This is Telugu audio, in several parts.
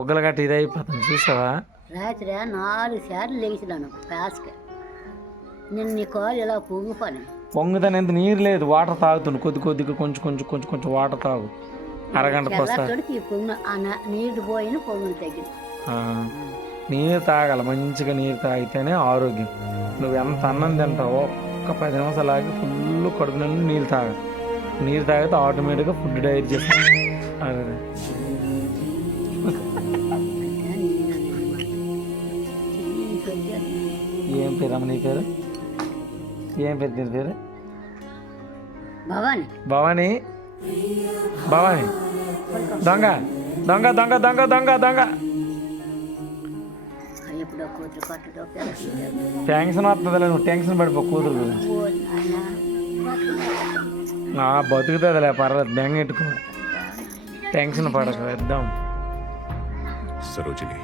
బొగ్గలు గట్టి ఇది అయిపోతుంది చూసావా. రాత్రి 4 సార్లు లేచినాను ప్యాస్కి. నేను నీ కాలు ఇలా పొంగిపోయి పొంగుతాను. ఎంత నీరు లేదు, వాటర్ తాగుతుండు కొద్ది కొద్దిగా కొంచెం వాటర్ తాగు. అరగంటకు వస్తా. నీరు పోయిన పొంగులు తగ్గింది. నీరు తాగాలి, మంచిగా నీరు తాగితేనే ఆరోగ్యం. నువ్వు ఎంత అన్నం తింటావో ఒక్క 10 నిమిషాలు ఆగి ఫుల్ కడుపు నుండి నీళ్ళు తాగాలి. నీరు తాగితే ఆటోమేటిక్గా ఫుడ్ డైట్ చేస్తాను. అదే ఏం పేరు అమ్మ నీ పేరు? ఏం పేరు దీని పేరు? భవాని. భవాని భవాని దొంగ దొంగ దొంగ దొంగ దొంగ దొంగ. టెన్షన్ వస్తుందిలే, నువ్వు టెన్షన్ పడిపో కూతురు గురించి. బతుకుతుందిలే, పర్లేదు, బెంగ ఎట్టుకో, టెన్షన్ పడక. వేద్దాం. సరోజిని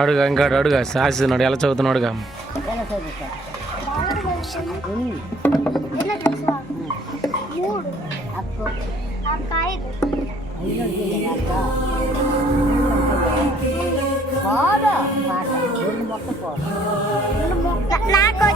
అడుగా, ఇంకాడు అడుగా, శాసిస్తున్నాడు, ఎలా చదువుతున్నాడుగా. నాకు